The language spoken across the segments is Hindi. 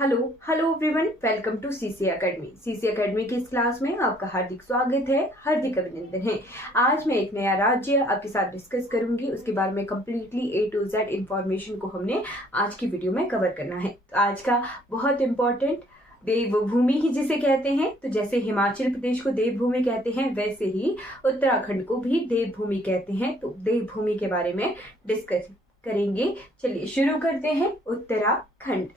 Hello hello everyone, welcome to CC Academy. CC Academy की इस क्लास में आपका हार्दिक स्वागत है, हार्दिक अभिनंदन है। आज मैं एक नया राज्य आपके साथ डिस्कस करूंगी, उसके बारे में completely A to Z information को हमने आज की वीडियो में कवर करना है। तो आज का बहुत इंपॉर्टेंट देवभूमि ही जिसे कहते हैं, तो जैसे हिमाचल प्रदेश को देवभूमि कहते हैं वैसे ही उत्तराखंड को भी देवभूमि कहते हैं। तो देवभूमि के बारे में डिस्कस करेंगे। चलिए शुरू करते हैं। उत्तराखंड,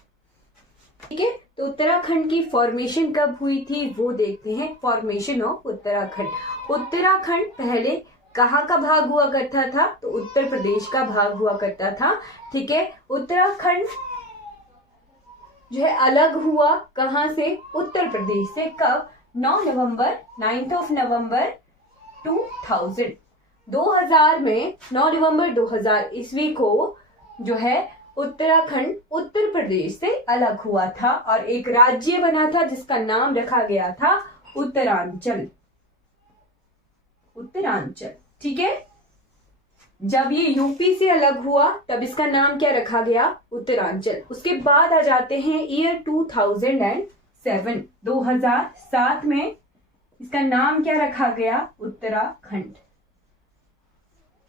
ठीक है। तो उत्तराखंड की फॉर्मेशन कब हुई थी वो देखते हैं। Formation of Uttarakhand. उत्तराखंड पहले कहाँ का भाग हुआ करता था? तो उत्तर प्रदेश का भाग हुआ करता था, ठीक है। उत्तराखंड जो है अलग हुआ कहाँ से? उत्तर प्रदेश से। कब? 9 नवंबर 2000 में 9 नवंबर 2000 ईस्वी को जो है उत्तराखंड उत्तर प्रदेश से अलग हुआ था और एक राज्य बना था जिसका नाम रखा गया था उत्तरांचल। उत्तरांचल, ठीक है। जब ये यूपी से अलग हुआ तब इसका नाम क्या रखा गया? उत्तरांचल। उसके बाद आ जाते हैं ईयर 2007। 2007 में इसका नाम क्या रखा गया? उत्तराखंड,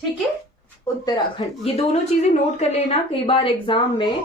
ठीक है। उत्तराखंड, ये दोनों चीजें नोट कर लेना। कई बार एग्जाम में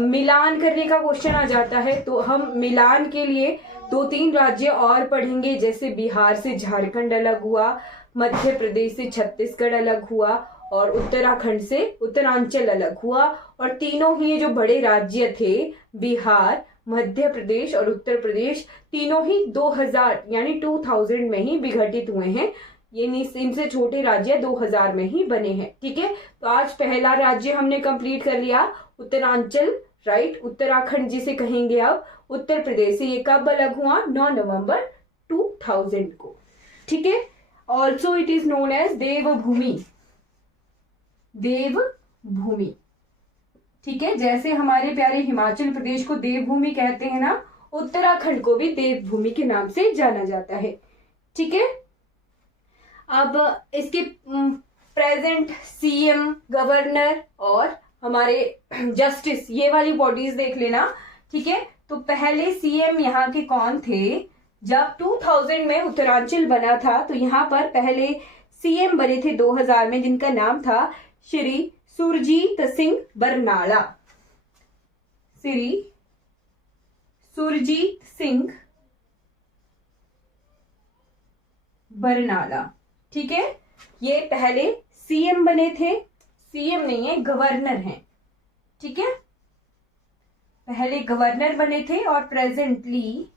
मिलान करने का क्वेश्चन आ जाता है, तो हम मिलान के लिए 2-3 राज्य और पढ़ेंगे। जैसे बिहार से झारखंड अलग हुआ, मध्य प्रदेश से छत्तीसगढ़ अलग हुआ और उत्तराखंड से उत्तरांचल अलग हुआ। और तीनों ही ये जो बड़े राज्य थे, बिहार, मध्य प्रदेश और उत्तर प्रदेश, तीनों ही 2000 यानी 2000 में ही विघटित हुए हैं। ये इनसे छोटे राज्य 2000 में ही बने हैं, ठीक है। तो आज पहला राज्य हमने कंप्लीट कर लिया, उत्तरांचल, राइट। उत्तराखंड जिसे कहेंगे अब उत्तर प्रदेश से। ये कब अलग हुआ? 9 नवंबर 2000 को, ठीक है। Also it is known as Devbhoomi. Devbhoomi, ठीक है। जैसे हमारे प्यारे हिमाचल प्रदेश को देवभूमि कहते हैं ना, उत्तराखंड को भी देवभूमि के नाम से जाना जाता है, ठीक है। अब इसके प्रेजेंट सीएम, गवर्नर और हमारे जस्टिस, ये वाली बॉडीज देख लेना, ठीक है। तो पहले सीएम यहाँ के कौन थे? जब 2000 में उत्तरांचल बना था तो यहाँ पर पहले सीएम बने थे 2000 में, जिनका नाम था श्री सुरजीत सिंह बरनाला। श्री सुरजीत सिंह बरनाला, ठीक है। ये पहले सीएम बने थे। सीएम नहीं है, गवर्नर हैं, ठीक है। पहले गवर्नर बने थे और प्रेजेंटली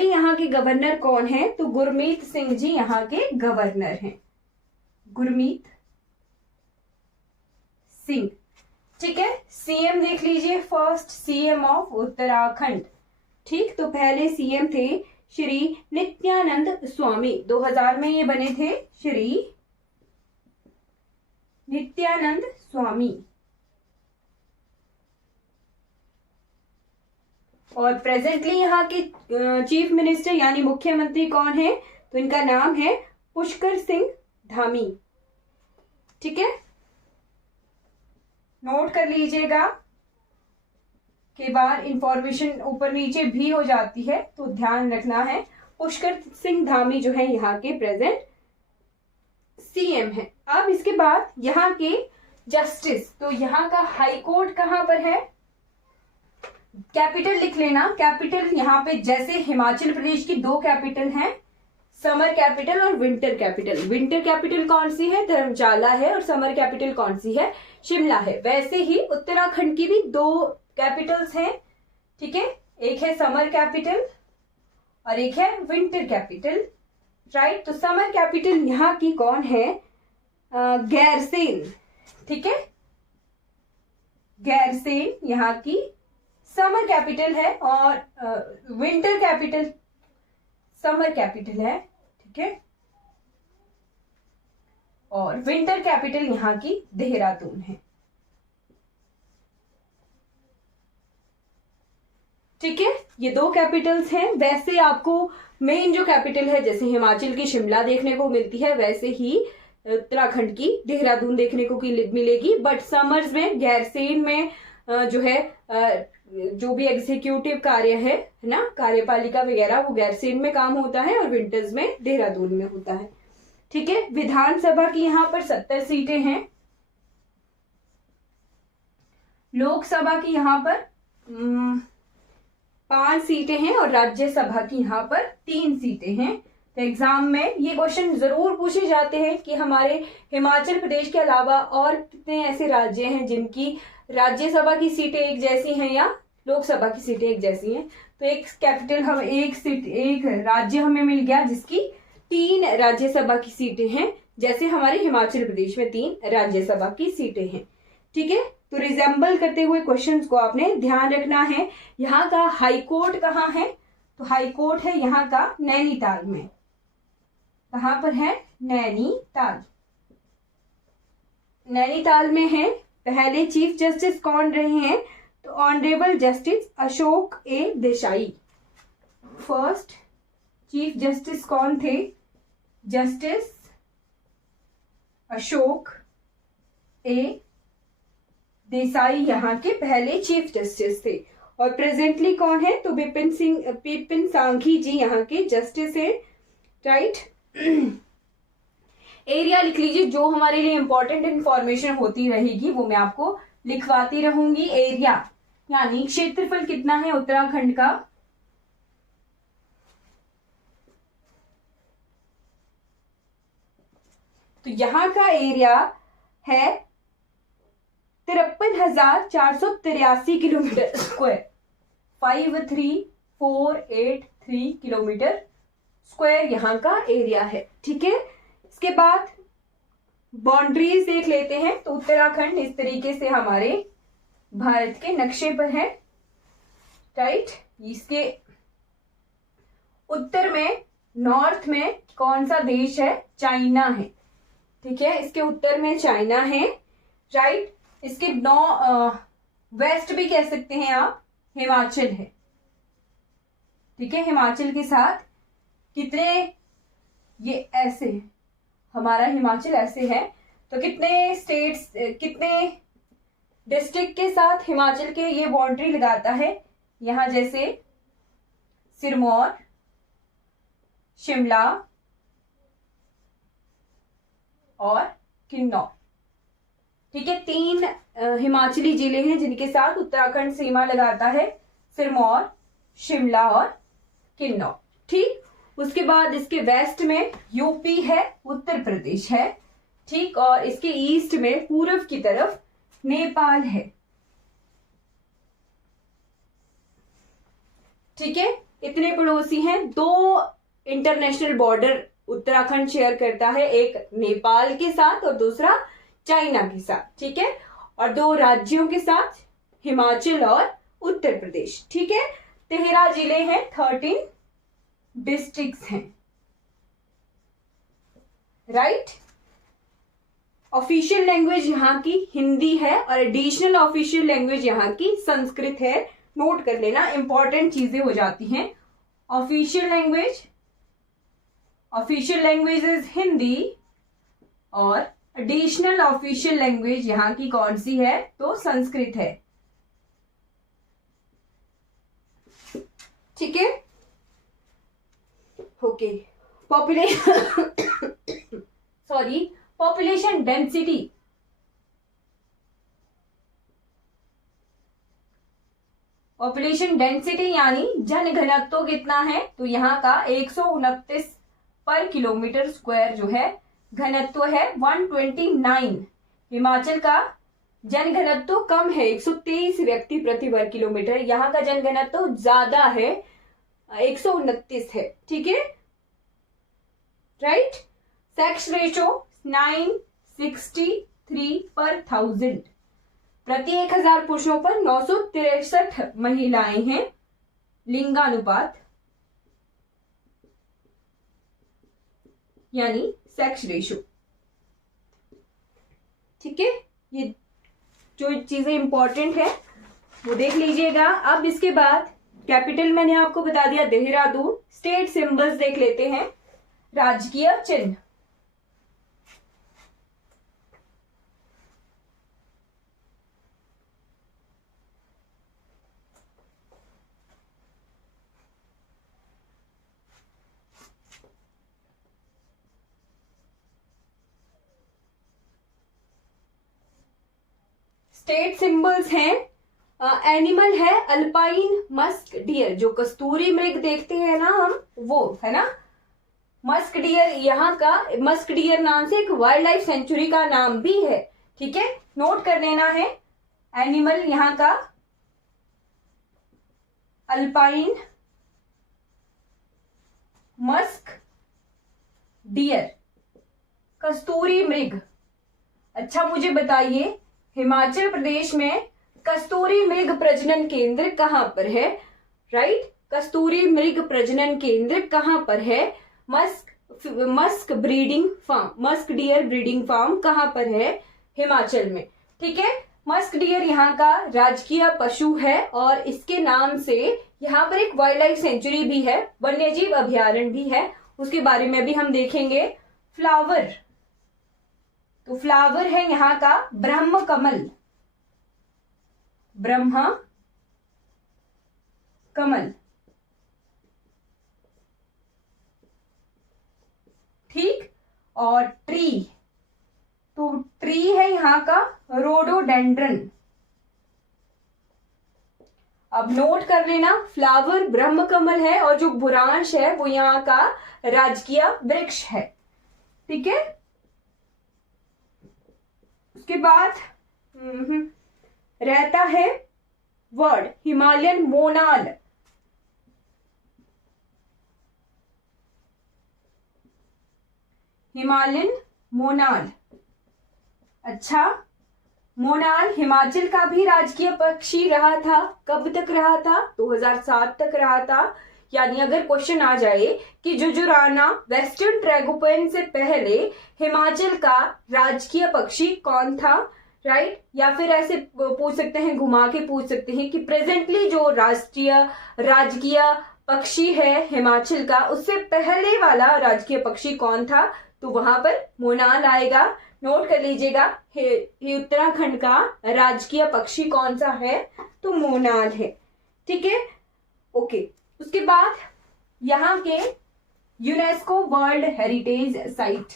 यहाँ के गवर्नर कौन है? तो गुरमीत सिंह जी यहाँ के गवर्नर हैं। गुरमीत सिंह, ठीक है। सीएम देख लीजिए, फर्स्ट सीएम ऑफ उत्तराखंड, ठीक। तो पहले सीएम थे श्री नित्यानंद स्वामी। 2000 में ये बने थे श्री नित्यानंद स्वामी। और प्रेजेंटली यहाँ के चीफ मिनिस्टर यानी मुख्यमंत्री कौन है? तो इनका नाम है पुष्कर सिंह धामी, ठीक है। नोट कर लीजिएगा, कई बार इंफॉर्मेशन ऊपर नीचे भी हो जाती है तो ध्यान रखना है। पुष्कर सिंह धामी जो है यहाँ के प्रेजेंट सीएम है। अब इसके बाद यहाँ के जस्टिस, तो यहाँ का हाई कोर्ट कहाँ पर है? कैपिटल लिख लेना। कैपिटल यहाँ पे जैसे हिमाचल प्रदेश की 2 कैपिटल हैं, समर कैपिटल और विंटर कैपिटल। विंटर कैपिटल कौन सी है? धर्मशाला है। और समर कैपिटल कौन सी है? शिमला है। वैसे ही उत्तराखंड की भी 2 कैपिटल्स हैं, ठीक है। एक है समर कैपिटल और एक है विंटर कैपिटल, राइट। तो समर कैपिटल यहाँ की कौन है? गैरसेन, ठीक है। गैरसेन यहाँ की समर कैपिटल है और विंटर कैपिटल समर कैपिटल है, ठीक है। और विंटर कैपिटल यहाँ की देहरादून है, ठीक है। ये 2 कैपिटल्स हैं। वैसे आपको मेन जो कैपिटल है, जैसे हिमाचल की शिमला देखने को मिलती है, वैसे ही उत्तराखंड की देहरादून देखने को मिलेगी, बट समर्स में गैरसैंण में जो है जो भी एग्जीक्यूटिव कार्य है ना, कार्यपालिका वगैरह, वो गैरसैंण में काम होता है और विंटर्स में देहरादून में होता है। ठीक है, विधानसभा की यहाँ पर 70 सीटें हैं, लोकसभा की यहाँ पर 5 सीटें हैं और राज्यसभा की यहाँ पर 3 सीटें हैं। तो एग्जाम में ये क्वेश्चन जरूर पूछे जाते हैं कि हमारे हिमाचल प्रदेश के अलावा और कितने ऐसे राज्य हैं जिनकी राज्यसभा की सीटें एक जैसी हैं या लोकसभा की सीटें एक जैसी हैं। तो एक कैपिटल हम एक राज्य हमें मिल गया जिसकी 3 राज्यसभा की सीटें हैं, जैसे हमारे हिमाचल प्रदेश में 3 राज्यसभा की सीटें हैं। ठीक है, तो रिजेंबल करते हुए क्वेश्चंस को आपने ध्यान रखना है। यहाँ का हाई कोर्ट कहाँ है? तो हाई कोर्ट है यहाँ का नैनीताल में। कहाँ पर है? नैनीताल। नैनीताल में है। पहले चीफ जस्टिस कौन रहे हैं? तो ऑनरेबल जस्टिस अशोक ए देसाई। फर्स्ट चीफ जस्टिस कौन थे? जस्टिस अशोक ए देसाई यहाँ के पहले चीफ जस्टिस थे। और प्रेजेंटली कौन है? तो बिपिन सांघी जी यहाँ के जस्टिस है। राइट, एरिया लिख लीजिए, जो हमारे लिए इंपॉर्टेंट इंफॉर्मेशन होती रहेगी वो मैं आपको लिखवाती रहूंगी। एरिया यानी क्षेत्रफल कितना है उत्तराखंड का? तो यहाँ का एरिया है 53,483 किलोमीटर स्क्वायर। 53483 किलोमीटर स्क्वायर यहाँ का एरिया है। ठीक है, इसके बाद बाउंड्रीज देख लेते हैं। तो उत्तराखंड इस तरीके से हमारे भारत के नक्शे पर है। राइट, इसके उत्तर में, नॉर्थ में कौन सा देश है? चाइना है। ठीक है, इसके उत्तर में चाइना है। राइट, इसके वेस्ट भी कह सकते हैं आप, हिमाचल है। ठीक है, हिमाचल के साथ कितने, ये ऐसे हमारा हिमाचल ऐसे है, तो कितने स्टेट्स, कितने डिस्ट्रिक्ट के साथ हिमाचल के ये बाउंड्री लगाता है? यहां जैसे सिरमौर, शिमला और किन्नौर। ठीक है, 3 हिमाचली जिले हैं जिनके साथ उत्तराखंड सीमा लगाता है, सिरमौर, शिमला और किन्नौर। ठीक, उसके बाद इसके वेस्ट में यूपी है, उत्तर प्रदेश है। ठीक, और इसके ईस्ट में पूर्व की तरफ नेपाल है। ठीक है, इतने पड़ोसी हैं। 2 इंटरनेशनल बॉर्डर उत्तराखंड शेयर करता है, एक नेपाल के साथ और दूसरा चाइना के साथ। ठीक है, और 2 राज्यों के साथ, हिमाचल और उत्तर प्रदेश। ठीक है, 13 जिले हैं, 13 डिस्ट्रिक्ट्स हैं। राइट, ऑफिशियल लैंग्वेज यहाँ की हिंदी है और एडिशनल ऑफिशियल लैंग्वेज यहाँ की संस्कृत है। नोट कर लेना, इंपॉर्टेंट चीजें हो जाती हैं। ऑफिशियल लैंग्वेज इज हिंदी और एडिशनल ऑफिशियल लैंग्वेज यहाँ की कौन सी है? तो संस्कृत है। ठीक है, okay. Population density. Population density यानी जन घनत्व कितना है? तो यहाँ का 129 पर किलोमीटर स्क्वायर जो है घनत्व है 129। हिमाचल का जन घनत्व कम है, 123 व्यक्ति प्रति वर्ग किलोमीटर। यहाँ का जन घनत्व ज्यादा है, 129 है। ठीक है, राइट। सेक्स रेशो 963 पर 1000। प्रति 1000 पुरुषों पर 963 महिलाएं हैं। लिंगानुपात यानी सेक्स रेशो। ठीक है, ये जो चीजें इंपॉर्टेंट है वो देख लीजिएगा। अब इसके बाद कैपिटल मैंने आपको बता दिया देहरादून। स्टेट सिंबल्स देख लेते हैं। राजकीय चिन्ह, स्टेट सिंबल्स हैं, एनिमल है अल्पाइन मस्क डियर, जो कस्तूरी मृग देखते हैं ना हम, वो है ना मस्क डियर। यहाँ का मस्क डियर नाम से एक वाइल्ड लाइफ सेंचुरी का नाम भी है, ठीक है, नोट कर लेना है। एनिमल यहाँ का अल्पाइन मस्क डियर, कस्तूरी मृग। अच्छा मुझे बताइए, हिमाचल प्रदेश में कस्तूरी मृग प्रजनन केंद्र कहां पर है? राइट, कस्तूरी मृग प्रजनन केंद्र कहां पर है? Musk breeding farm, musk deer breeding farm कहां पर है? हिमाचल में, ठीक है। मस्क डियर यहाँ का राजकीय पशु है और इसके नाम से यहाँ पर एक वाइल्ड लाइफ सेंचुरी भी है, वन्यजीव अभयारण्य भी है, उसके बारे में भी हम देखेंगे। फ्लावर, तो फ्लावर है यहाँ का ब्रह्म कमल, ब्रह्मा कमल, ठीक। और ट्री, तो ट्री है यहाँ का रोडोडेंड्रन। अब नोट कर लेना, फ्लावर ब्रह्म कमल है और जो बुरांश है वो यहाँ का राजकीय वृक्ष है, ठीक है। उसके बाद रहता है वर्ड हिमालयन मोनाल, हिमालयन मोनाल। अच्छा, मोनाल हिमाचल का भी राजकीय पक्षी रहा था। कब तक रहा था? 2007 तक रहा था। यानी अगर क्वेश्चन आ जाए कि जुजुराना वेस्टर्न ट्रैगोपन से पहले हिमाचल का राजकीय पक्षी कौन था, राइट, या फिर ऐसे पूछ सकते हैं, घुमा के पूछ सकते हैं कि प्रेजेंटली जो राजकीय पक्षी है हिमाचल का, उससे पहले वाला राजकीय पक्षी कौन था? तो वहां पर मोनाल आएगा। नोट कर लीजिएगा, ये उत्तराखंड का राजकीय पक्षी कौन सा है? तो मोनाल है, ठीक है, ओके। उसके बाद यहाँ के यूनेस्को वर्ल्ड हेरिटेज साइट,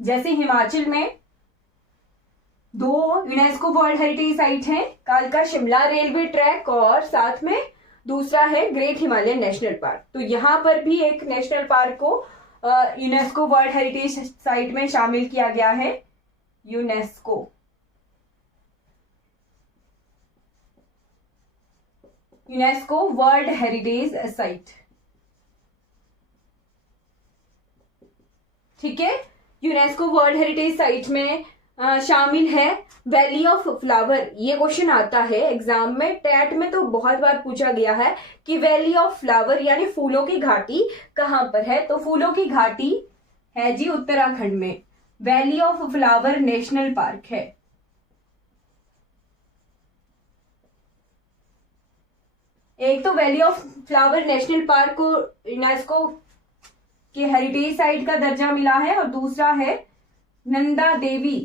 जैसे हिमाचल में 2 यूनेस्को वर्ल्ड हेरिटेज साइट हैं, कालका शिमला रेलवे ट्रैक और साथ में दूसरा है ग्रेट हिमालयन नेशनल पार्क। तो यहाँ पर भी एक नेशनल पार्क को यूनेस्को वर्ल्ड हेरिटेज साइट में शामिल किया गया है। यूनेस्को वर्ल्ड हेरिटेज साइट, ठीक है। यूनेस्को वर्ल्ड हेरिटेज साइट में शामिल है वैली ऑफ फ्लावर। ये क्वेश्चन आता है एग्जाम में, टेट में तो बहुत बार पूछा गया है कि वैली ऑफ फ्लावर यानी फूलों की घाटी कहां पर है? तो फूलों की घाटी है जी उत्तराखंड में, valley of flower national park है। एक तो valley of flower national park को यूनेस्को के हेरिटेज साइट का दर्जा मिला है और दूसरा है नंदा देवी।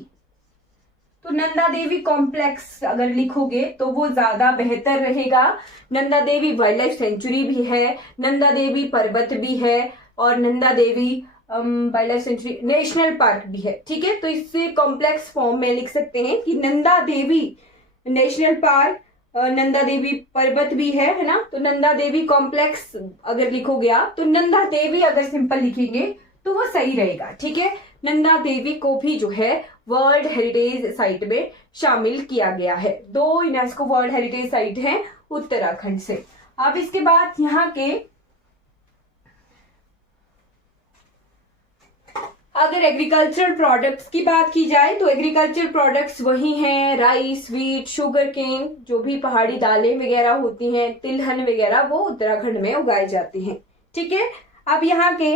तो नंदा देवी कॉम्प्लेक्स अगर लिखोगे तो वो ज्यादा बेहतर रहेगा। Nanda Devi wildlife sanctuary भी है, नंदा देवी पर्वत भी है और Nanda Devi wildlife sanctuary national park भी है, ठीक है। तो इससे कॉम्प्लेक्स फॉर्म में लिख सकते हैं कि नंदा देवी नेशनल पार्क, नंदा देवी पर्वत भी है ना। तो नंदा देवी कॉम्प्लेक्स अगर लिखोगे आप, तो नंदा देवी अगर सिंपल लिखेंगे तो वो सही रहेगा, ठीक है। नंदा देवी को भी जो है वर्ल्ड हेरिटेज साइट में शामिल किया गया है। 2 यूनेस्को वर्ल्ड हेरिटेज साइट हैं उत्तराखंड से। अब इसके बाद यहाँ के अगर एग्रीकल्चरल प्रोडक्ट्स की बात की जाए तो एग्रीकल्चरल प्रोडक्ट्स वही हैं, राइस, व्हीट, शुगर केन, जो भी पहाड़ी दालें वगैरह होती हैं, तिलहन वगैरह, वो उत्तराखंड में उगाए जाते हैं, ठीक है। अब यहाँ के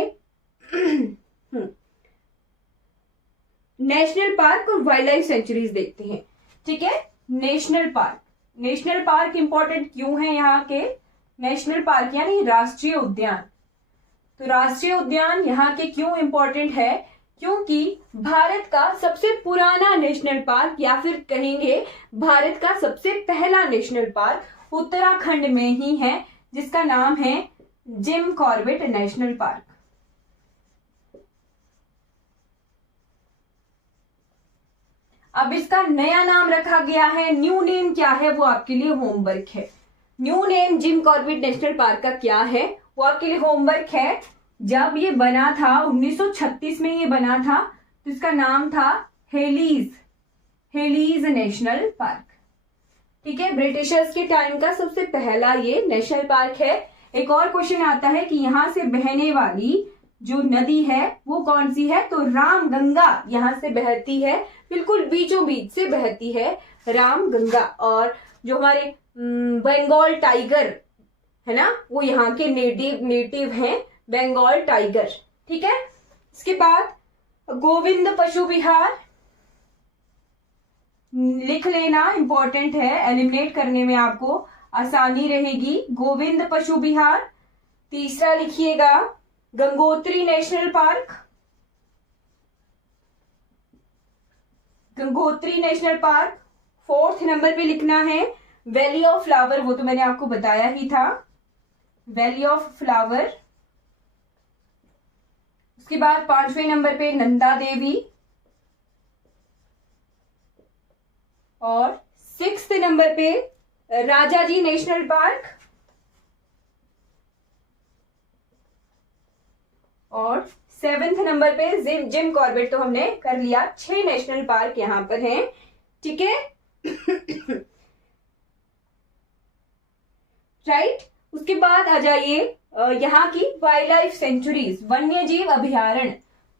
नेशनल पार्क और वाइल्ड लाइफ सेंचुरीज देखते हैं, ठीक है। नेशनल पार्क इंपॉर्टेंट क्यों है? यहाँ के नेशनल पार्क यानी राष्ट्रीय उद्यान। तो राष्ट्रीय उद्यान यहाँ के क्यों इंपॉर्टेंट है? क्योंकि भारत का सबसे पुराना नेशनल पार्क या फिर कहेंगे भारत का सबसे पहला नेशनल पार्क उत्तराखंड में ही है, जिसका नाम है जिम कॉर्बेट नेशनल पार्क। अब इसका नया नाम रखा गया है, न्यू नेम क्या है वो आपके लिए होमवर्क है। New name Jim Corbett national park का क्या है वो आपके लिए होमवर्क है। जब ये बना था 1936 में ये बना था, तो इसका नाम था हेलीज नेशनल पार्क। ठीक है, ब्रिटिशर्स के टाइम का सबसे पहला ये नेशनल पार्क है। एक और क्वेश्चन आता है कि यहां से बहने वाली जो नदी है वो कौन सी है, तो रामगंगा यहां से बहती है, बिल्कुल बीचों बीच से बहती है रामगंगा। और जो हमारे बंगाल टाइगर है ना, वो यहाँ के नेटिव हैं, बंगाल टाइगर। ठीक है, इसके बाद गोविंद पशु विहार लिख लेना, इंपॉर्टेंट है, एलिमिनेट करने में आपको आसानी रहेगी। गोविंद पशु विहार। तीसरा लिखिएगा Gangotri national park, Gangotri national park. Fourth number पे लिखना है वैली ऑफ फ्लावर, वो तो मैंने आपको बताया ही था, वैली ऑफ फ्लावर। उसके बाद 5वें नंबर पे नंदा देवी, और 6th नंबर पे राजाजी नेशनल पार्क, और 7th नंबर पे जिम कॉर्बेट तो हमने कर लिया। 6 नेशनल पार्क यहां पर हैं। ठीक है राइट। उसके बाद आ जाइए यहाँ की वाइल्ड लाइफ सेंचुरीज, वन्य जीव अभयारण्य।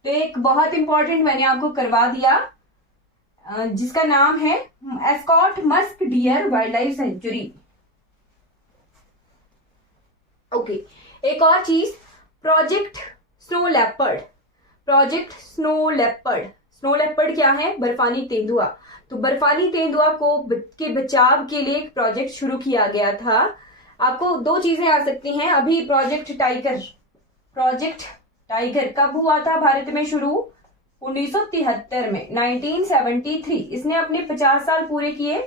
तो एक बहुत इंपॉर्टेंट मैंने आपको करवा दिया, जिसका नाम है Askot musk deer wildlife sanctuary. Okay, एक और चीज, project snow leopard. Project snow leopard, snow leopard क्या है, बर्फानी तेंदुआ। तो बर्फानी तेंदुआ को के बचाव के लिए एक प्रोजेक्ट शुरू किया गया था। आपको 2 चीजें आ सकती हैं अभी। प्रोजेक्ट टाइगर कब हुआ था भारत में शुरू, 1973 में, 1973। इसने अपने 50 साल पूरे किए।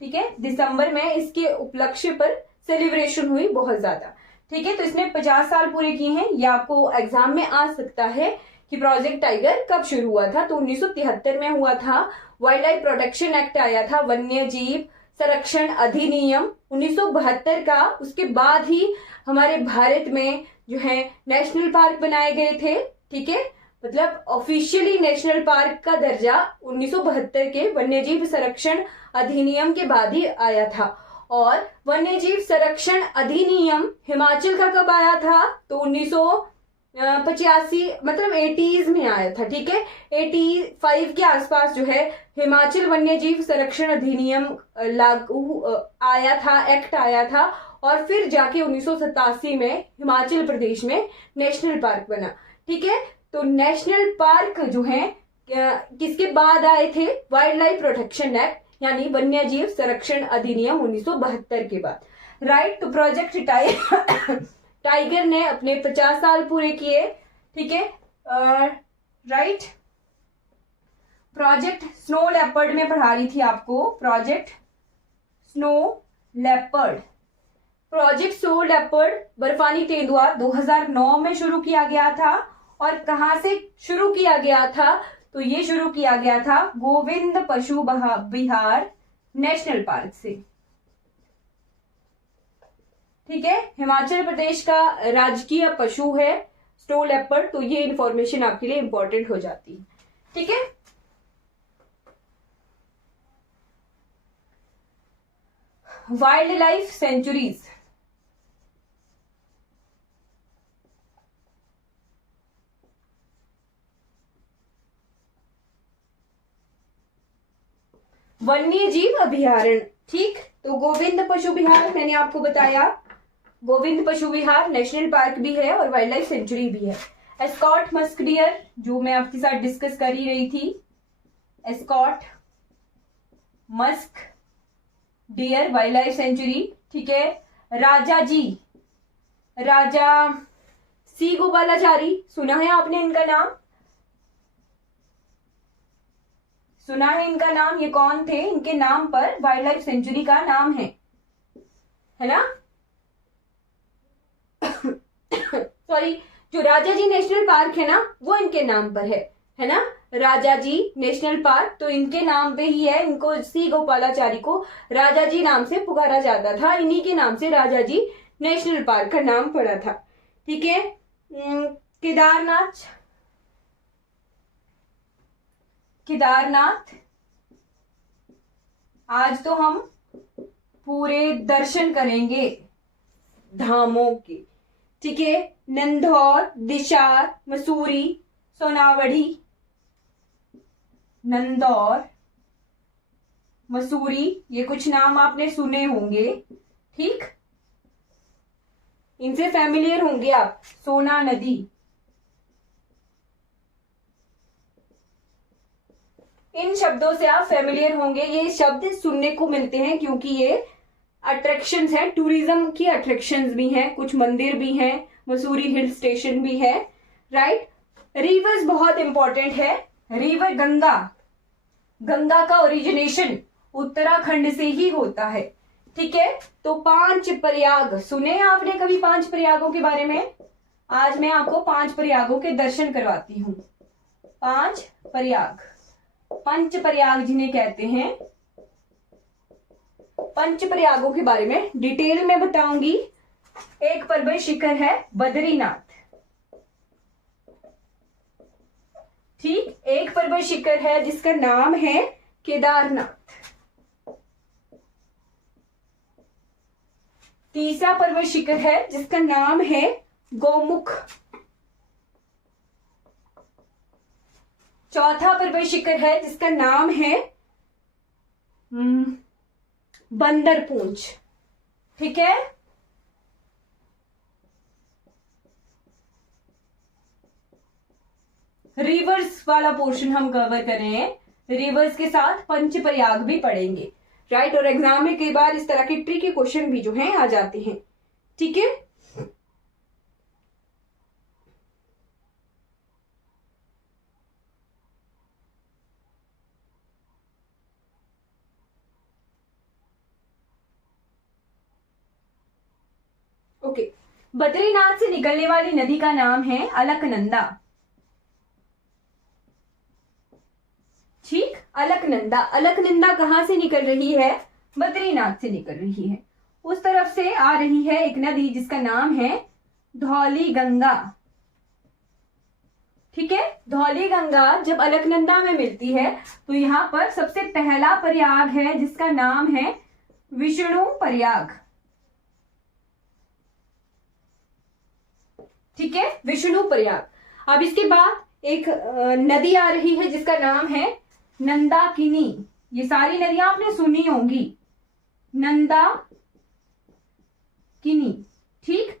ठीक है, दिसंबर में इसके उपलक्ष्य पर सेलिब्रेशन हुई बहुत ज्यादा। ठीक है, तो इसने 50 साल पूरे किए हैं। ये आपको एग्जाम में आ सकता है कि प्रोजेक्ट टाइगर कब शुरू हुआ था, तो 1973 में हुआ था। वाइल्ड लाइफ प्रोटेक्शन एक्ट आया था, वन्य जीव संरक्षण अधिनियम 1972 का। उसके बाद ही हमारे भारत में जो है नेशनल पार्क बनाए गए थे। ठीक है, मतलब ऑफिशियली नेशनल पार्क का दर्जा 1972 के वन्यजीव संरक्षण अधिनियम के बाद ही आया था। और वन्यजीव संरक्षण अधिनियम हिमाचल का कब आया था, तो 1985 मतलब 80s में आया था। ठीक है, 85 के आसपास जो है हिमाचल वन्यजीव संरक्षण अधिनियम लागू आया था, एक्ट आया था। और फिर जाके 1987 में हिमाचल प्रदेश में नेशनल पार्क बना। ठीक है, तो नेशनल पार्क जो है किसके बाद आए थे, वाइल्ड लाइफ प्रोटेक्शन एक्ट यानी वन्यजीव संरक्षण अधिनियम 1972 के बाद। राइट, तो प्रोजेक्ट टाइगर ने अपने 50 साल पूरे किए। ठीक है, राइट। प्रोजेक्ट स्नो लेपर्ड में पढ़ा रही थी आपको, project snow leopard. Project snow leopard बर्फानी तेंदुआ 2009 में शुरू किया गया था। और कहां से शुरू किया गया था, तो ये शुरू किया गया था गोविंद पशु विहार नेशनल पार्क से। ठीक है, हिमाचल प्रदेश का राजकीय पशु है स्नो लेपर्ड। तो ये इंफॉर्मेशन आपके लिए इंपॉर्टेंट हो जाती है। ठीक है, वाइल्ड लाइफ सेंचुरीज। वन्य जीव अभयारण्य। ठीक, तो गोविंद पशु विहार मैंने आपको बताया, गोविंद पशु विहार नेशनल पार्क भी है और वाइल्ड लाइफ सेंचुरी भी है। एस्कॉट मस्क डियर जो मैं आपके साथ डिस्कस कर ही रही थी, Askot musk deer wildlife sanctuary. ठीक है, राजा सी गोपालाचारी, सुना है आपने इनका नाम, सुना है इनका नाम, ये कौन थे, इनके नाम पर वाइल्ड लाइफ सेंचुरी का नाम है ना। सॉरी, जो राजाजी नेशनल पार्क है ना वो इनके नाम पर है ना। राजाजी नेशनल पार्क, तो इनके नाम पे ही है, इनको सी गोपालाचारी को राजाजी नाम से पुकारा जाता था, इन्हीं के नाम से राजाजी नेशनल पार्क का नाम पड़ा था। ठीक है। केदारनाथ, केदारनाथ आज तो हम पूरे दर्शन करेंगे धामों के। ठीक है। नंदौर, दिशार, मसूरी, सोनावड़ी, नंदौर, मसूरी, ये कुछ नाम आपने सुने होंगे। ठीक, इनसे फैमिलियर होंगे आप। सोना नदी, इन शब्दों से आप फैमिलियर होंगे। ये शब्द सुनने को मिलते हैं क्योंकि ये अट्रैक्शंस हैं, टूरिज्म की अट्रैक्शंस भी हैं, कुछ मंदिर भी हैं, मसूरी हिल स्टेशन भी है। राइट। रिवर्स बहुत इंपॉर्टेंट है। रिवर गंगा, गंगा का ओरिजिनेशन उत्तराखंड से ही होता है। ठीक है। तो 5 प्रयाग सुने आपने कभी 5 प्रयागों के बारे में? आज मैं आपको 5 प्रयागों के दर्शन करवाती हूँ। 5 प्रयाग, पंच प्रयाग जिन्हें कहते हैं, पंच प्रयागों के बारे में डिटेल में बताऊंगी। एक पर्वत शिखर है बद्रीनाथ। ठीक, एक पर्वत शिखर है जिसका नाम है केदारनाथ। तीसरा पर्वत शिखर है जिसका नाम है गौमुख। चौथा पर्वत शिखर है जिसका नाम है बंदरपूंछ। ठीक है। रिवर्स वाला पोर्शन हम कवर कर रहे हैं, रिवर्स के साथ पंच प्रयाग भी पढ़ेंगे। राइट। और एग्जाम में कई बार इस तरह के ट्रिकी क्वेश्चन भी जो हैं आ जाते हैं। ठीक है। ओके। बद्रीनाथ से निकलने वाली नदी का नाम है अलकनंदा। ठीक, अलकनंदा। अलकनंदा कहां से निकल रही है? बद्रीनाथ से निकल रही है। उस तरफ से आ रही है एक नदी जिसका नाम है धौली गंगा। ठीक है। धौली गंगा जब अलकनंदा में मिलती है तो यहां पर सबसे पहला प्रयाग है जिसका नाम है विष्णु प्रयाग। ठीक है, विष्णु प्रयाग। अब इसके बाद एक नदी आ रही है जिसका नाम है नंदाकिनी। ये सारी नदियां आपने सुनी होंगी, नंदाकिनी। ठीक,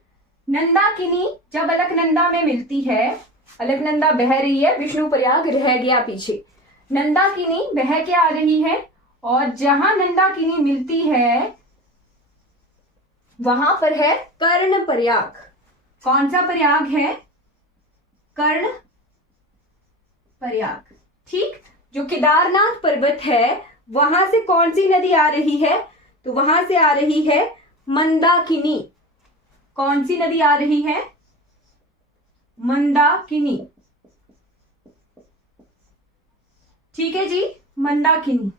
नंदाकिनी जब अलकनंदा में मिलती है, अलकनंदा बह रही है, विष्णु प्रयाग रह गया पीछे, नंदाकिनी बह के आ रही है और जहां नंदाकिनी मिलती है वहां पर है कर्ण प्रयाग। कौन सा प्रयाग है? कर्ण प्रयाग। ठीक, जो केदारनाथ पर्वत है वहां से कौन सी नदी आ रही है? तो वहां से आ रही है मंदाकिनी। कौन सी नदी आ रही है? मंदाकिनी। ठीक है जी, मंदाकिनी।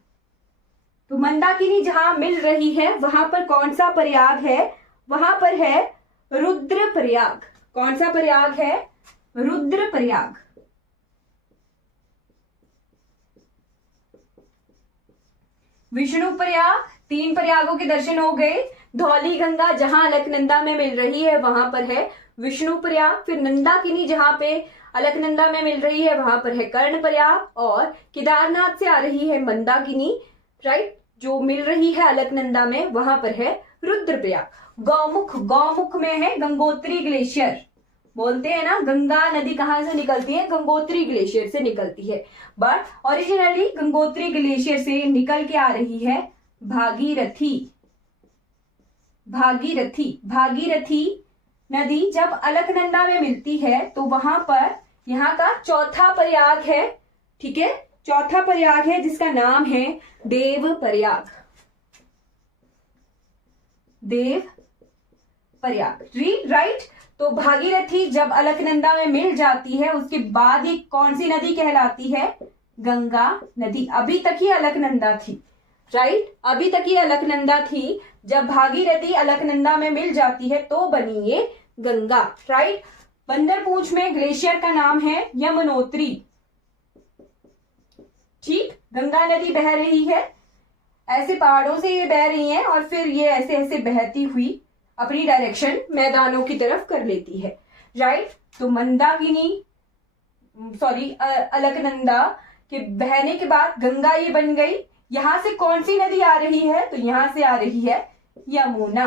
तो मंदाकिनी जहां मिल रही है वहां पर कौन सा प्रयाग है? वहां पर है रुद्र प्रयाग। कौन सा प्रयाग है? रुद्र प्रयाग। विष्णु प्रयाग, 3 प्रयागों के दर्शन हो गए। धौली गंगा जहां अलकनंदा में मिल रही है वहां पर है विष्णु प्रयाग। फिर नंदाकिनी जहां पे अलकनंदा में मिल रही है वहां पर है कर्ण प्रयाग। और केदारनाथ से आ रही है मंदाकिनी, राइट, जो मिल रही है अलकनंदा में वहां पर है रुद्र प्रयाग। गौमुख, गौमुख में है गंगोत्री ग्लेशियर। बोलते हैं ना गंगा नदी कहां से निकलती है? गंगोत्री ग्लेशियर से निकलती है। बट ओरिजिनली गंगोत्री ग्लेशियर से निकल के आ रही है भागीरथी। भागीरथी, भागीरथी नदी जब अलकनंदा में मिलती है तो वहां पर यहाँ का चौथा प्रयाग है। ठीक है, चौथा प्रयाग है जिसका नाम है देव प्रयाग। देव प्रयाग, राइट। तो भागीरथी जब अलकनंदा में मिल जाती है उसके बाद ये कौन सी नदी कहलाती है? गंगा नदी। अभी तक ही अलकनंदा थी, राइट, अभी तक ही अलकनंदा थी। जब भागीरथी अलकनंदा में मिल जाती है तो बनी ये गंगा, राइट। बंदरपूंछ में ग्लेशियर का नाम है यमुनोत्री, ठीक। गंगा नदी बह रही है, ऐसे पहाड़ों से ये बह रही है और फिर ये ऐसे ऐसे बहती हुई अपनी डायरेक्शन मैदानों की तरफ कर लेती है, राइट। तो मंदाकिनी अलकनंदा के बहने के बाद गंगा ये बन गई। यहां से कौन सी नदी आ रही है? तो यहां से आ रही है यमुना,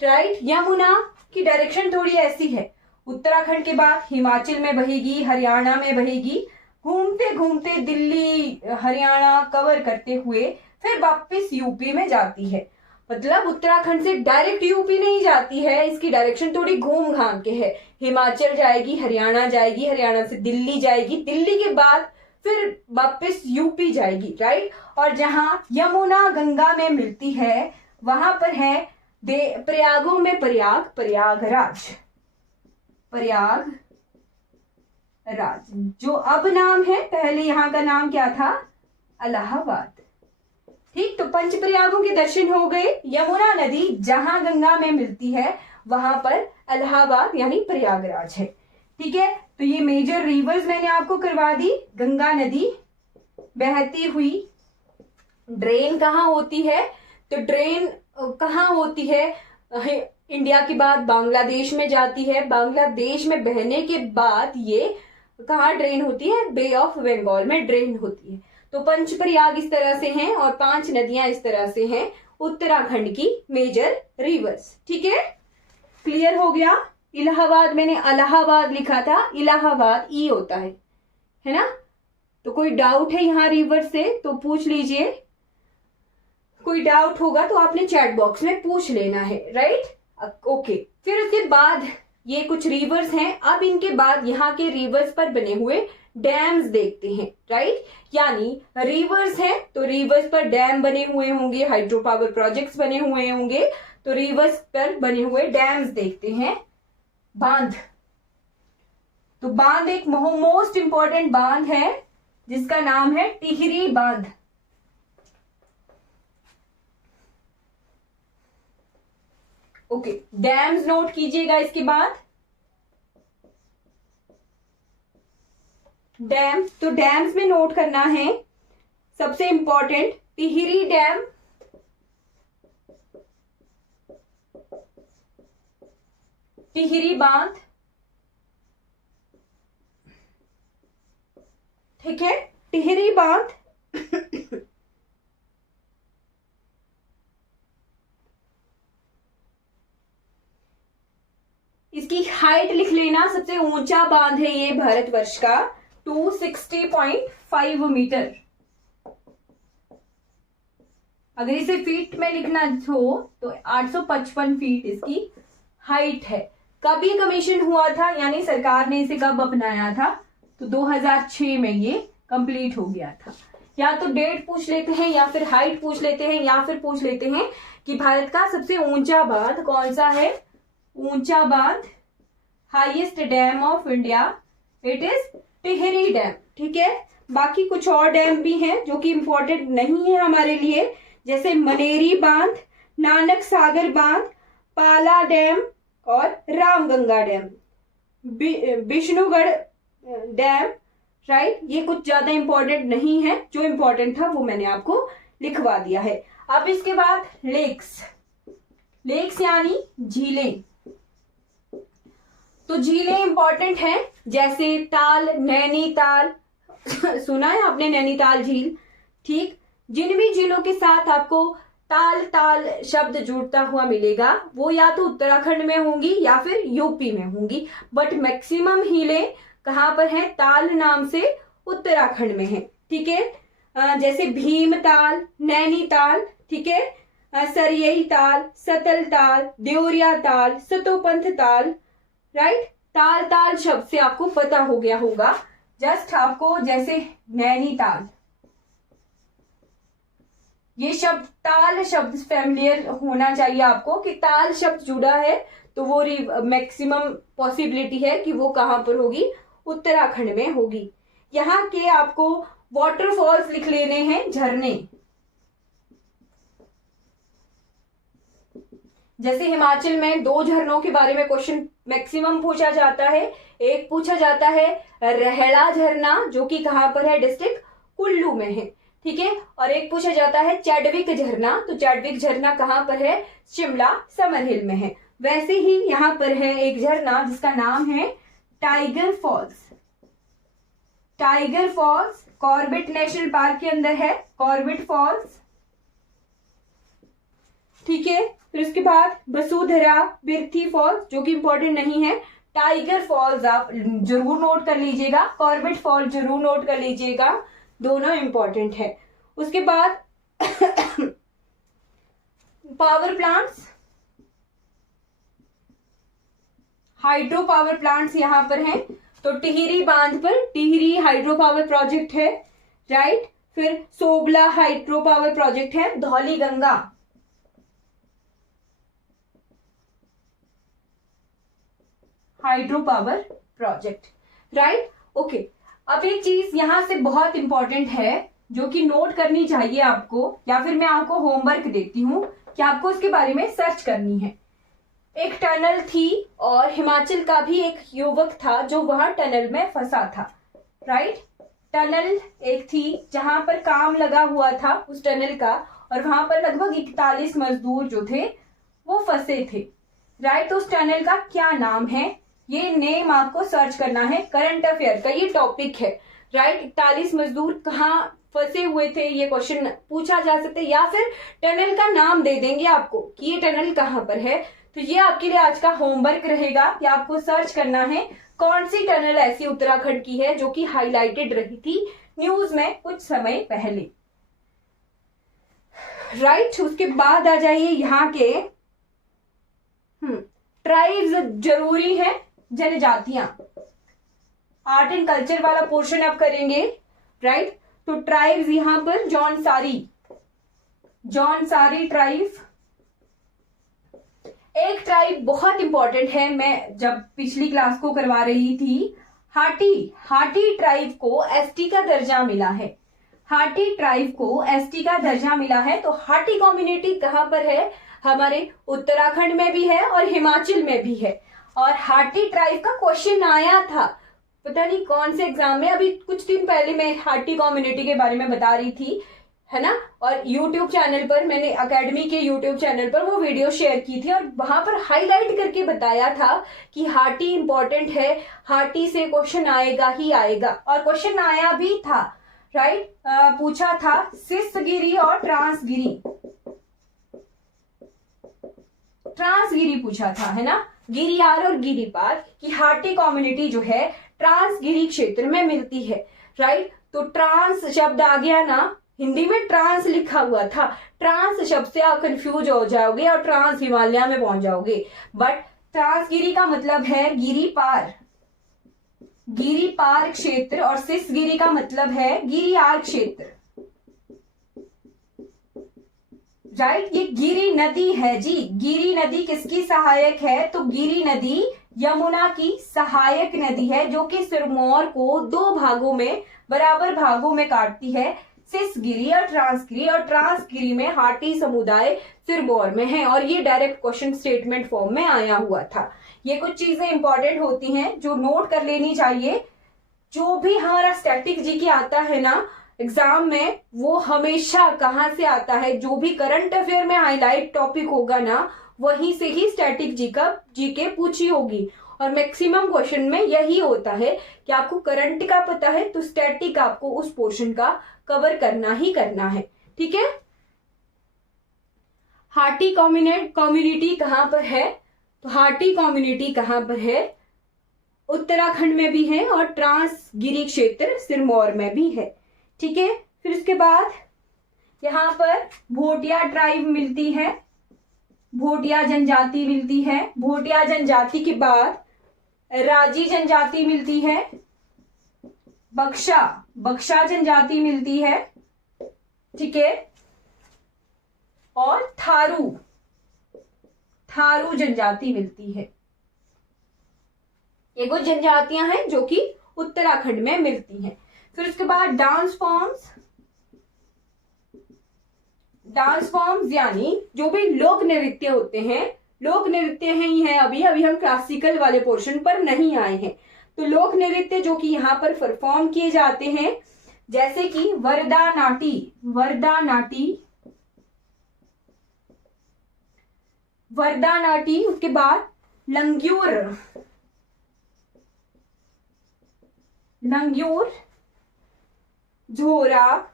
राइट। यमुना की डायरेक्शन थोड़ी ऐसी है, उत्तराखंड के बाद हिमाचल में बहेगी, हरियाणा में बहेगी, घूमते घूमते दिल्ली हरियाणा कवर करते हुए फिर वापस यूपी में जाती है। मतलब उत्तराखंड से डायरेक्ट यूपी नहीं जाती है, इसकी डायरेक्शन थोड़ी घूम घाम के है। हिमाचल जाएगी, हरियाणा जाएगी, हरियाणा से दिल्ली जाएगी, दिल्ली के बाद फिर वापस यूपी जाएगी, राइट। और जहां यमुना गंगा में मिलती है वहां पर है प्रयागों में प्रयागराज, जो अब नाम है, पहले यहाँ का नाम क्या था? इलाहाबाद, ठीक। तो पंच प्रयागों के दर्शन हो गए। यमुना नदी जहां गंगा में मिलती है वहां पर इलाहाबाद यानी प्रयागराज है, ठीक है। तो ये मेजर रिवर्स मैंने आपको करवा दी। गंगा नदी बहती हुई ड्रेन कहाँ होती है? तो ड्रेन कहाँ होती है? इंडिया के बाद बांग्लादेश में जाती है, बांग्लादेश में बहने के बाद ये कहाँ ड्रेन होती है? बे ऑफ बंगाल में ड्रेन होती है। तो पंच प्रयाग इस तरह से हैं और 5 नदियां इस तरह से हैं उत्तराखंड की मेजर रिवर्स, ठीक है। क्लियर हो गया? इलाहाबाद मैंने इलाहाबाद लिखा था, इलाहाबाद ई होता है ना। तो कोई डाउट है यहाँ रिवर से तो पूछ लीजिए, कोई डाउट होगा तो आपने चैट बॉक्स में पूछ लेना है, राइट। ओके, फिर उसके बाद ये कुछ रिवर्स हैं। अब इनके बाद यहाँ के रिवर्स पर बने हुए डैम्स देखते हैं, राइट। यानी रिवर्स हैं तो रिवर्स पर डैम बने हुए होंगे, हाइड्रो पावर प्रोजेक्ट्स बने हुए होंगे, तो रिवर्स पर बने हुए डैम्स देखते हैं। बांध, तो बांध एक मोस्ट इंपॉर्टेंट बांध है जिसका नाम है टिहरी बांध। ओके, डैम्स नोट कीजिएगा। इसके बाद डैम, तो डैम्स में नोट करना है सबसे इंपॉर्टेंट टिहरी डैम, टिहरी बांध, ठीक है, टिहरी बांध। इसकी हाइट लिख लेना, सबसे ऊंचा बांध है ये भारतवर्ष का, 260.5 मीटर। अगर इसे फीट में लिखना हो तो 855 फीट इसकी हाइट है। कब ये कमीशन हुआ था, यानी सरकार ने इसे कब अपनाया था? तो 2006 में ये कंप्लीट हो गया था। या तो डेट पूछ लेते हैं या फिर हाइट पूछ लेते हैं या फिर पूछ लेते हैं कि भारत का सबसे ऊंचा बांध कौन सा है। ऊंचा बांध, highest dam of India, it is Tehri dam, ठीक है। बाकी कुछ और डैम भी हैं जो कि इंपॉर्टेंट नहीं है हमारे लिए, जैसे मनेरी बांध, नानक सागर बांध, पाला डैम और Ramganga dam, Vishnugarh dam, right. ये कुछ ज्यादा इंपॉर्टेंट नहीं है, जो इंपॉर्टेंट था वो मैंने आपको लिखवा दिया है। अब इसके बाद लेक्स, लेक्स यानी झीलें। तो झीलें इंपॉर्टेंट हैं, जैसे ताल, नैनीताल सुना है आपने नैनीताल झील, ठीक। जिन भी झीलों के साथ आपको ताल ताल शब्द जुड़ता हुआ मिलेगा वो या तो उत्तराखंड में होंगी या फिर यूपी में होंगी, बट मैक्सिमम झीलें कहाँ पर हैं? ताल नाम से उत्तराखंड में है, ठीक है। जैसे भीमताल, नैनीताल, ठीक है, सरियई ताल, सतल ताल, देवरिया ताल, सतोपंथ ताल, राइट। ताल ताल शब्द से आपको पता हो गया होगा। जस्ट आपको जैसे नैनीताल, ये शब्द ताल शब्द फैमिलियर होना चाहिए आपको कि ताल शब्द जुड़ा है तो वो मैक्सिमम पॉसिबिलिटी है कि वो कहाँ पर होगी, उत्तराखंड में होगी। यहाँ के आपको वाटरफॉल्स लिख लेने हैं, झरने। जैसे हिमाचल में 2 झरनों के बारे में क्वेश्चन मैक्सिमम पूछा जाता है। एक पूछा जाता है रहला झरना, जो कि कहां पर है, डिस्ट्रिक्ट कुल्लू में है, ठीक है। और एक पूछा जाता है चैडविक झरना, तो चैडविक झरना कहां पर है, शिमला समर हिल में है। वैसे ही यहां पर है एक झरना जिसका नाम है tiger false. Tiger false Corbett national park के अंदर है, कॉर्बेट फॉल्स, ठीक है। फिर उसके बाद वसुधरा बिरथी फॉल्स, जो कि इंपॉर्टेंट नहीं है। टाइगर फॉल्स आप जरूर नोट कर लीजिएगा, कॉर्बेट फॉल्स जरूर नोट कर लीजिएगा, दोनों इंपॉर्टेंट है। उसके बाद power plants, hydro power plants यहां पर हैं। तो टिहरी बांध पर टिहरी हाइड्रो पावर प्रोजेक्ट है, राइट। फिर सोबला हाइड्रो पावर प्रोजेक्ट है, Dhauli Ganga, hydro power project, right, okay. अब एक चीज यहां से बहुत इंपॉर्टेंट है जो कि नोट करनी चाहिए आपको, या फिर मैं आपको होमवर्क देती हूं कि आपको इसके बारे में सर्च करनी है। एक टनल थी और हिमाचल का भी एक युवक था जो वहां टनल में फंसा था, राइट। टनल एक थी जहां पर काम लगा हुआ था उस टनल का, और वहां पर लगभग 41 मजदूर जो थे वो फंसे थे, राइट। तो उस टनल का क्या नाम है, ये नेम आपको सर्च करना है। करंट अफेयर का ये टॉपिक है, राइट। 41 मजदूर कहाँ फंसे हुए थे, ये क्वेश्चन पूछा जा सकता है, या फिर टनल का नाम दे देंगे आपको कि ये टनल कहाँ पर है। तो ये आपके लिए आज का होमवर्क रहेगा कि आपको सर्च करना है कौन सी टनल ऐसी उत्तराखंड की है जो कि हाईलाइटेड रही थी न्यूज में कुछ समय पहले, राइट। उसके बाद आ जाइए यहाँ के ट्राइब्स जरूरी है, जनजातियां। आर्ट एंड कल्चर वाला पोर्शन आप करेंगे, राइट। तो ट्राइब्स यहां पर जौनसारी ट्राइब, एक ट्राइब बहुत इंपॉर्टेंट है, मैं जब पिछली क्लास को करवा रही थी, हाटी ट्राइब को एसटी का दर्जा मिला है। हाटी ट्राइब को एसटी का दर्जा मिला है। तो हाटी कम्युनिटी कहां पर है, हमारे उत्तराखंड में भी है और हिमाचल में भी है। और हाटी ट्राइब का क्वेश्चन आया था, पता नहीं कौन से एग्जाम में, अभी कुछ दिन पहले मैं हाटी कम्युनिटी के बारे में बता रही थी, है ना। और यूट्यूब चैनल पर मैंने एकेडमी के यूट्यूब चैनल पर वो वीडियो शेयर की थी और वहां पर हाईलाइट करके बताया था कि हाटी इंपॉर्टेंट है, हाटी से क्वेश्चन आएगा ही आएगा, और क्वेश्चन आया भी था, राइट। पूछा था सिसगिरी और ट्रांसगिरी पूछा था, है ना, गिरियार और गिरिपार की हाटी कम्युनिटी जो है ट्रांसगिरी क्षेत्र में मिलती है, राइट। तो ट्रांस शब्द आ गया ना, हिंदी में ट्रांस लिखा हुआ था, ट्रांस शब्द से आप कंफ्यूज हो जाओगे और ट्रांस हिमालय में पहुंच जाओगे, बट ट्रांसगिरी का मतलब है गिरिपार क्षेत्र, और सिसगिरी का मतलब है गिरियार क्षेत्र, राइट। ये गिरी नदी है जी, गिरी नदी किसकी सहायक है, तो गिरी नदी यमुना की सहायक नदी है, जो कि सिरमौर को 2 भागों में बराबर भागों में काटती है, सिसगिरी और ट्रांसगिरी। और ट्रांसगिरी में हाटी समुदाय सिरमौर में है, और ये डायरेक्ट क्वेश्चन स्टेटमेंट फॉर्म में आया हुआ था। ये कुछ चीजें इंपॉर्टेंट होती हैं जो नोट कर लेनी चाहिए। जो भी हमारा स्टैटिक जी के आता है ना एग्जाम में, वो हमेशा कहाँ से आता है, जो भी करंट अफेयर में हाईलाइट टॉपिक होगा ना, वहीं से ही स्टैटिक जीके पूछी होगी। और मैक्सिमम क्वेश्चन में यही होता है कि आपको करंट का पता है तो स्टैटिक आपको उस पोर्शन का कवर करना ही करना है, ठीक है। हाटी कम्युनिटी कहां पर है, तो हाटी कम्युनिटी कहां पर है, उत्तराखंड में भी है और ट्रांसगिरी क्षेत्र सिरमौर में भी है, ठीक है। फिर उसके बाद यहां पर भोटिया ट्राइब मिलती है, भोटिया जनजाति मिलती है। भोटिया जनजाति के बाद राजी जनजाति मिलती है, बक्शा जनजाति मिलती है, ठीक है। और थारू जनजाति मिलती है। ये कुछ जनजातियां हैं जो कि उत्तराखंड में मिलती हैं। फिर उसके बाद डांस फॉर्म्स यानी जो भी लोक नृत्य होते हैं, लोक नृत्य ही है। अभी हम क्लासिकल वाले पोर्शन पर नहीं आए हैं। तो लोक नृत्य जो कि यहाँ पर परफॉर्म किए जाते हैं, जैसे कि वरदा नाटी, उसके बाद लंग्यूर, झोरा,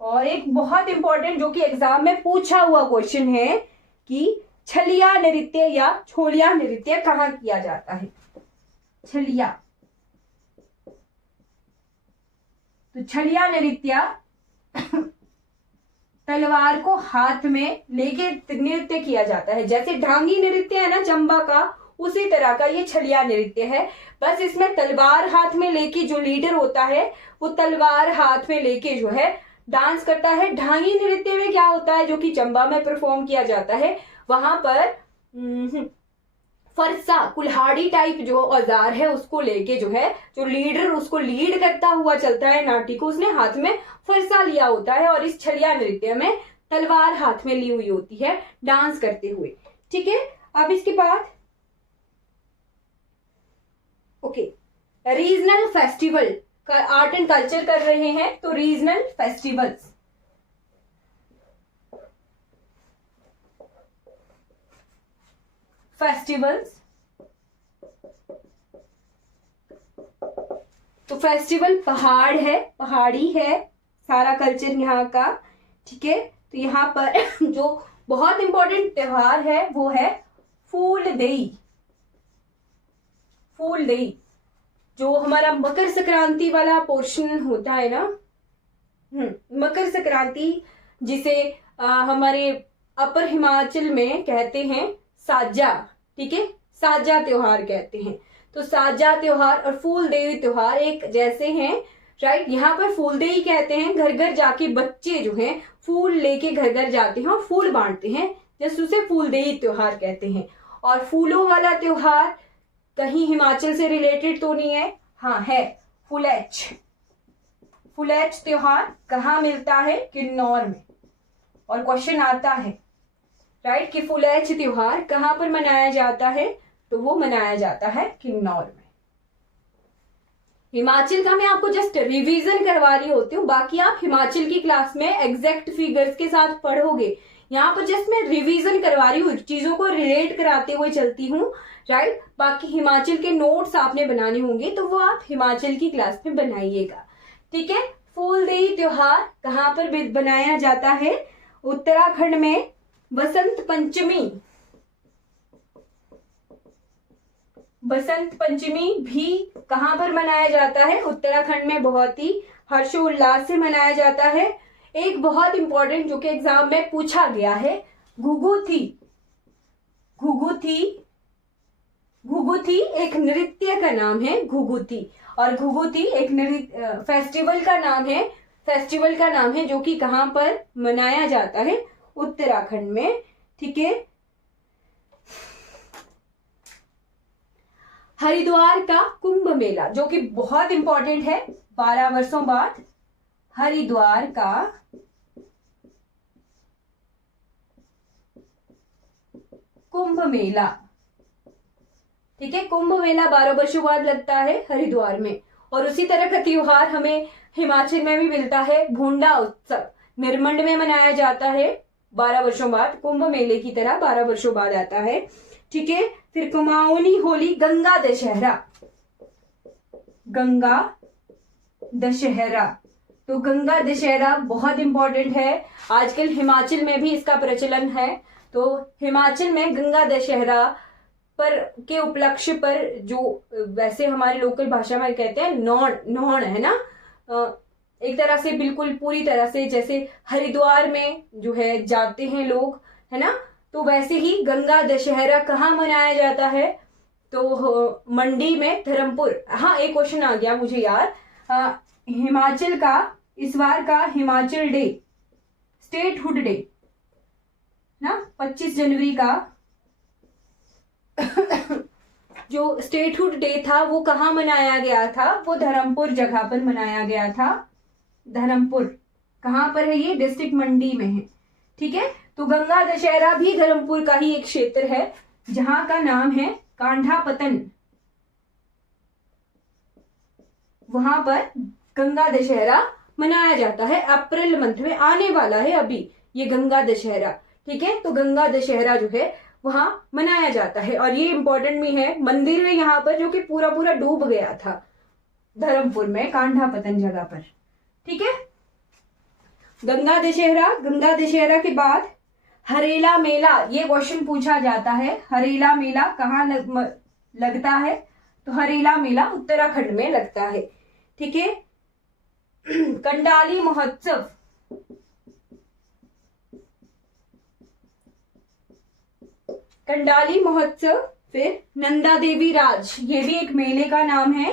और एक बहुत इंपॉर्टेंट जो कि एग्जाम में पूछा हुआ क्वेश्चन है कि छलिया नृत्य या छोलिया नृत्य कहाँ किया जाता है। छलिया, तो छलिया नृत्य तलवार को हाथ में लेके नृत्य किया जाता है। जैसे ढांगी नृत्य है ना चंबा का, उसी तरह का ये छलिया नृत्य है। बस इसमें तलवार हाथ में लेके जो लीडर होता है वो तलवार हाथ में लेके जो है डांस करता है। ढांगी नृत्य में क्या होता है, जो कि चंबा में परफॉर्म किया जाता है, वहां पर फरसा, कुल्हाड़ी टाइप जो औजार है उसको लेके जो है, जो लीडर उसको लीड करता हुआ चलता है नाटी को, उसने हाथ में फरसा लिया होता है। और इस छलिया नृत्य में तलवार हाथ में ली हुई होती है डांस करते हुए। ठीक है, अब इसके बाद रीजनल फेस्टिवल का आर्ट एंड कल्चर कर रहे हैं। तो रीजनल फेस्टिवल्स, तो फेस्टिवल पहाड़ी है सारा कल्चर यहाँ का। ठीक है, तो यहाँ पर जो बहुत इंपॉर्टेंट त्योहार है वो है फूलदेई, जो हमारा मकर संक्रांति वाला पोर्शन होता है ना, मकर संक्रांति, जिसे हमारे अपर हिमाचल में कहते हैं साजा। ठीक है, साजा त्योहार कहते हैं। तो साजा त्योहार और फूलदेई त्योहार एक जैसे हैं, राइट। यहाँ पर फूलदेई कहते हैं, घर घर जाके बच्चे जो हैं फूल लेके घर घर जाते हैं और फूल बांटते हैं, जैसे उसे फूलदेई त्योहार कहते हैं। और फूलों वाला त्योहार कहीं हिमाचल से रिलेटेड तो नहीं है, हाँ है, फुलेच त्योहार कहाँ मिलता है, किन्नौर में। और क्वेश्चन आता है, राइट, कि फुलेच त्योहार कहाँ पर मनाया जाता है, तो वो मनाया जाता है किन्नौर में। हिमाचल का मैं आपको जस्ट रिवीजन करवा रही होती हूँ, बाकी आप हिमाचल की क्लास में एग्जैक्ट फिगर्स के साथ पढ़ोगे। यहाँ पर जस्ट मैं रिवीजन करवा रही हूँ, चीजों को रिलेट कराते हुए चलती हूँ, राइट। बाकी हिमाचल के नोट्स आपने बनाने होंगे तो वो आप हिमाचल की क्लास में बनाइएगा। ठीक है, फूलदेई त्योहार कहाँ पर बनाया जाता है, उत्तराखंड में। बसंत पंचमी भी कहाँ पर मनाया जाता है, उत्तराखंड में। बहुत ही हर्षोल्लास से मनाया जाता है। एक बहुत इंपॉर्टेंट जो कि एग्जाम में पूछा गया है, घुघुती एक नृत्य का नाम है, घुघुती। और घुघुती एक फेस्टिवल का नाम है जो कि कहां पर मनाया जाता है, उत्तराखंड में। ठीक है, हरिद्वार का कुंभ मेला जो कि बहुत इंपॉर्टेंट है, 12 वर्षों बाद हरिद्वार का कुंभ मेला। ठीक है, कुंभ मेला 12 वर्षों बाद लगता है हरिद्वार में। और उसी तरह का त्योहार हमें हिमाचल में भी मिलता है, भूंडा उत्सव निरमंड में मनाया जाता है 12 वर्षों बाद, कुंभ मेले की तरह 12 वर्षों बाद आता है। ठीक है, फिर कुमाऊनी होली, गंगा दशहरा। तो गंगा दशहरा बहुत इंपॉर्टेंट है, आजकल हिमाचल में भी इसका प्रचलन है। तो हिमाचल में गंगा दशहरा पर के उपलक्ष्य पर, जो वैसे हमारे लोकल भाषा में कहते हैं नौण है ना, एक तरह से बिल्कुल पूरी तरह से जैसे हरिद्वार में जो है जाते हैं लोग, है ना, तो वैसे ही गंगा दशहरा कहाँ मनाया जाता है, तो मंडी में, धर्मपुर। हाँ, एक क्वेश्चन आ गया मुझे यार, हिमाचल का इस बार का हिमाचल डे, स्टेटहुड डे ना, 25 जनवरी का जो स्टेटहुड डे था वो कहाँ मनाया गया था? वो धर्मपुर जगह पर मनाया गया था। धर्मपुर कहाँ पर है? ये डिस्ट्रिक्ट मंडी में है। ठीक है, तो गंगा दशहरा भी धर्मपुर का ही एक क्षेत्र है जहां का नाम है कांढापतन। वहां पर गंगा दशहरा मनाया जाता है। अप्रैल मंथ में आने वाला है अभी ये गंगा दशहरा। ठीक है, तो गंगा दशहरा जो है वहां मनाया जाता है। और ये इंपॉर्टेंट भी है, मंदिर है यहाँ पर जो कि पूरा पूरा डूब गया था धर्मपुर में कांढापतन जगह पर। ठीक है, गंगा दशहरा के बाद हरेला मेला, ये क्वेश्चन पूछा जाता है। हरेला मेला कहाँ लगता है? तो हरेला मेला उत्तराखंड में लगता है। ठीक है, कंडाली महोत्सव, कंडाली महोत्सव, फिर नंदा देवी राज, ये भी एक मेले का नाम है।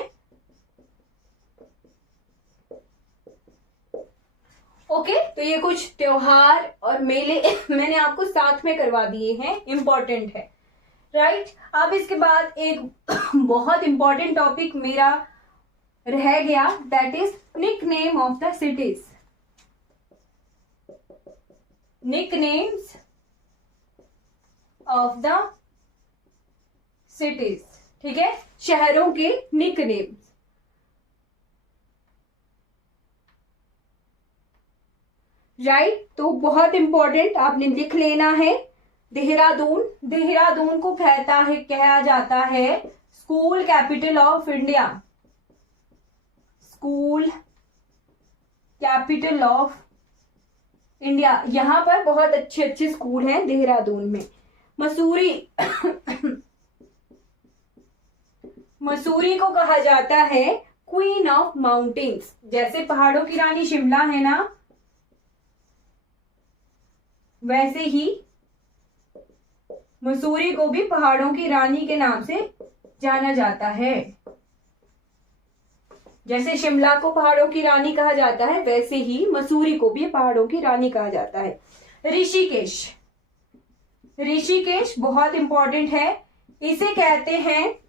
ओके, तो ये कुछ त्योहार और मेले मैंने आपको साथ में करवा दिए हैं, इंपॉर्टेंट है। राइट, अब इसके बाद एक बहुत इंपॉर्टेंट टॉपिक मेरा रह गया, that is nickname of the cities. Nicknames of the cities. ठीक है, शहरों के निकनेम्स। राइट, तो बहुत इंपॉर्टेंट आपने लिख लेना है। देहरादून को कहा जाता है school capital of India. School capital of India, यहां पर बहुत अच्छे अच्छे स्कूल हैं देहरादून में। मसूरी को कहा जाता है क्वीन ऑफ माउंटेन्स। जैसे पहाड़ों की रानी शिमला है ना, वैसे ही मसूरी को भी पहाड़ों की रानी के नाम से जाना जाता है। जैसे शिमला को पहाड़ों की रानी कहा जाता है, वैसे ही मसूरी को भी पहाड़ों की रानी कहा जाता है। ऋषिकेश बहुत इंपॉर्टेंट है। इसे कहते हैं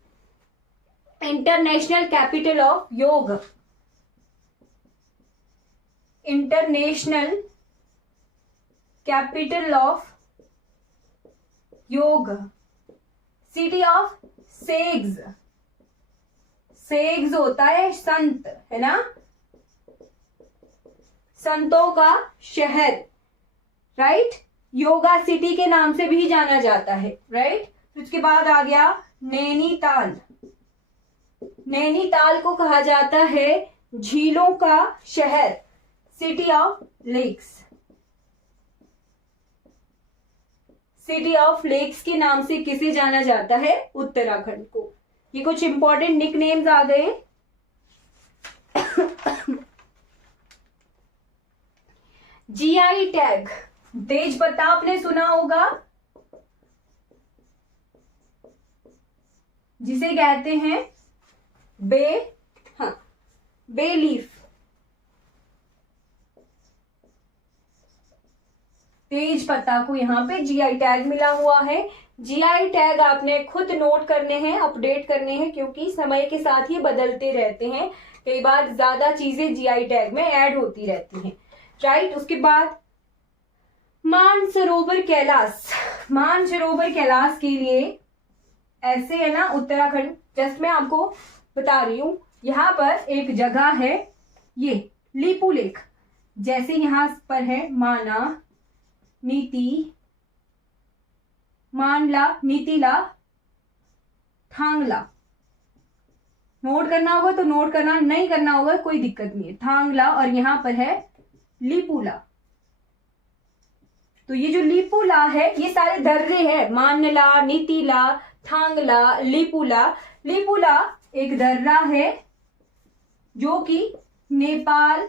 इंटरनेशनल कैपिटल ऑफ योग। इंटरनेशनल कैपिटल ऑफ योग। City of सेग्स। सेग्स होता है संत, है ना, संतों का शहर। राइट, योगा सिटी के नाम से भी जाना जाता है। राइट, उसके बाद आ गया नैनीताल। नैनीताल को कहा जाता है झीलों का शहर, city of lakes. City of lakes के नाम से किसे जाना जाता है? उत्तराखंड को। ये कुछ इंपॉर्टेंट निकनेम्स आ गए। जीआई टैग, तेजपत्ता आपने सुना होगा, जिसे कहते हैं बे लीफ। तेज पत्ता को यहाँ पे जीआई टैग मिला हुआ है। जीआई टैग आपने खुद नोट करने हैं, अपडेट करने हैं, क्योंकि समय के साथ ये बदलते रहते हैं। कई बार ज्यादा चीजें जीआई टैग में ऐड होती रहती हैं। राइट, उसके बाद मानसरोवर कैलाश। मानसरोवर कैलाश के लिए ऐसे है ना, उत्तराखंड, जस्ट मैं आपको बता रही हूं, यहाँ पर एक जगह है ये लीपू लेक। जैसे यहाँ पर है माना, नीति, मानला, नीतिला, थांगला। नोट करना होगा तो नोट करना, नहीं करना होगा कोई दिक्कत नहीं है। थांगला और यहां पर है लीपूला। तो ये जो लीपूला है ये सारे दर्रे हैं, मानला, नीतिला, थांगला, लीपूला। लीपूला एक दर्रा है जो कि नेपाल,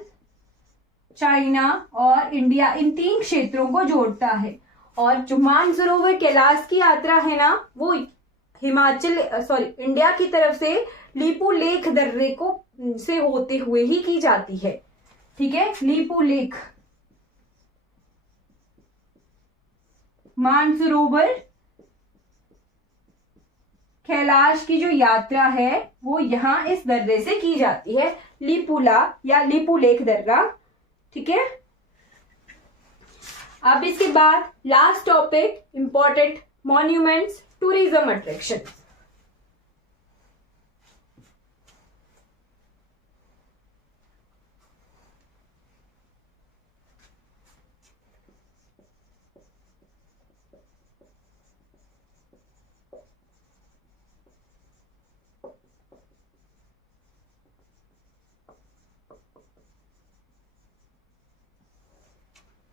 चाइना और इंडिया, इन 3 क्षेत्रों को जोड़ता है। और जो मानसरोवर कैलाश की यात्रा है ना, वो इंडिया की तरफ से लीपू लेक दर्रे को से होते हुए ही की जाती है। ठीक है, लीपू लेक, मानसरोवर कैलाश की जो यात्रा है वो यहाँ इस दर्रे से की जाती है, लिपुला या लिपुलेख दर्रा। ठीक है। अब इसके बाद last topic important monuments, tourism attraction.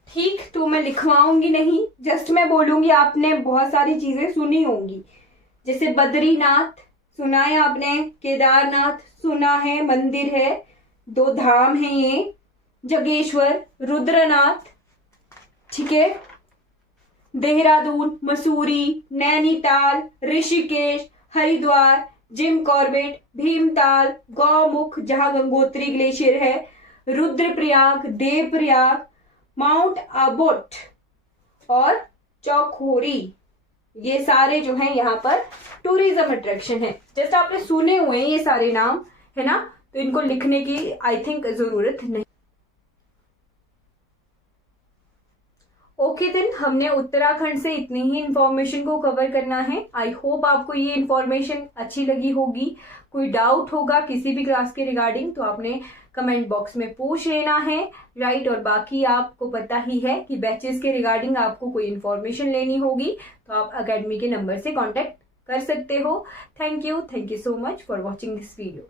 ठीक, तो मैं लिखवाऊंगी नहीं, जस्ट मैं बोलूंगी। आपने बहुत सारी चीजें सुनी होंगी, जैसे बद्रीनाथ सुना है आपने, केदारनाथ सुना है, मंदिर है, 2 धाम है ये, जगेश्वर, रुद्रनाथ, ठीक है, देहरादून, मसूरी, नैनीताल, ऋषिकेश, हरिद्वार, जिम कॉर्बेट, भीमताल, गौमुख जहां गंगोत्री ग्लेशियर है, रुद्रप्रयाग, देवप्रयाग, माउंट आबोट और चौखोरी, ये सारे जो हैं यहाँ पर टूरिज्म अट्रैक्शन है। जस्ट आपने सुने हुए हैं ये सारे नाम, है ना, तो इनको लिखने की आई थिंक जरूरत नहीं। ओके देन, हमने उत्तराखंड से इतनी ही इंफॉर्मेशन को कवर करना है। आई होप आपको ये इंफॉर्मेशन अच्छी लगी होगी। कोई डाउट होगा किसी भी क्लास के रिगार्डिंग तो आपने कमेंट बॉक्स में पूछ लेना है, राइट। और बाकी आपको पता ही है कि बैचेस के रिगार्डिंग आपको कोई इंफॉर्मेशन लेनी होगी तो आप अकेडमी के नंबर से कांटेक्ट कर सकते हो। Thank you so much for watching this video.